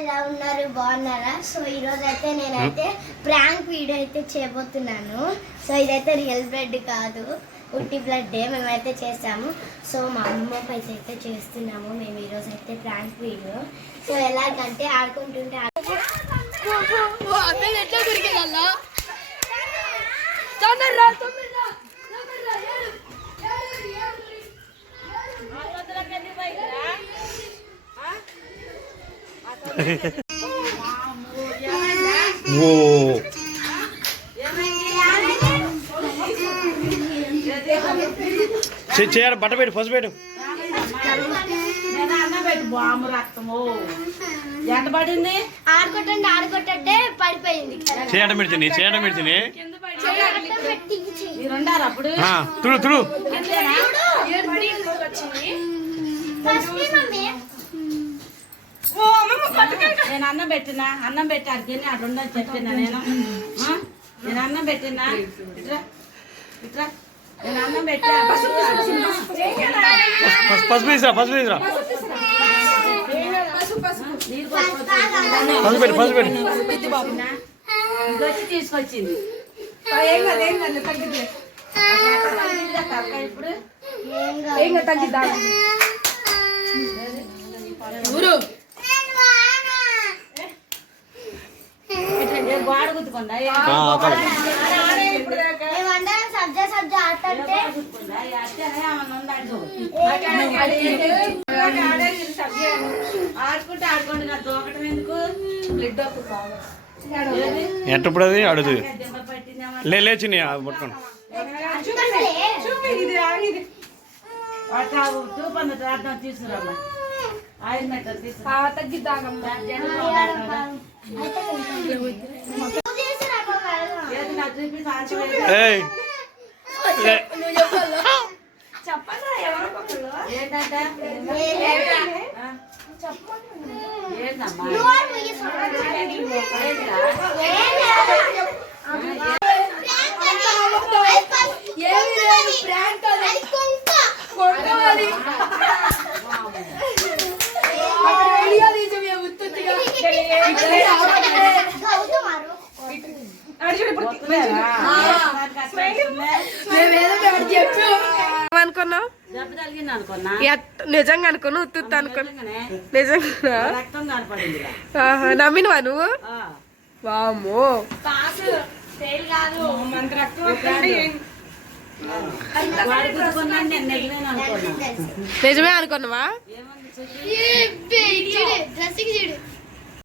ఎలా ఉన్నారు? బాగున్నారా? సో ఈరోజు అయితే నేనైతే ప్రాంక్ వీడియో అయితే చేయబోతున్నాను. సో ఇదైతే రియల్ బ్లడ్ కాదు. ఉట్టి బ్లడ్ మేమైతే చేసాము. సో మా అమ్మ పైస అయితే చేస్తున్నాము. మేము ఈరోజు అయితే ప్రాంక్ వీడియో. సో ఎలాగంటే ఆడుకుంటుంటే ఆడుకుంటే ఓ చేయాలి బట్ట పెట్టు ఫస్ట్ పెట్టు. బాంబు రక్తము ఎంత పడింది పడిపోయింది. చేయడం పెడుతుంది చేయడం పెడుతుంది తుడు తుడు. అన్నం పెట్టినా అన్నం పెట్టి అది తిని అటు ఉండని చెప్పినా నేను? నేను అన్నం పెట్టినా? ఇట్రా ఇట్రా. నేను అన్నం పెట్టా. తీసురా తీసురా. పెట్టు ఇంకొచ్చి తీసుకొచ్చింది. ఇప్పుడు ఏ ఆడుకుంటే ఆడుకోండి నాకు దూకటం ఎందుకు? ఏది? ఎట్టప్పుడు అది అడుగు లే లేచి పట్టుకోండి. తీసుకురా. నాకు చూపించి ఆంటీ వేసి- అనుకున్నావు నిజంగా అనుకున్నా ఉత్తుత్త అనుకున్నా నిజంగా? నమ్మినవా నువ్వు? అనుకున్నా. నిజమే అనుకున్నావా?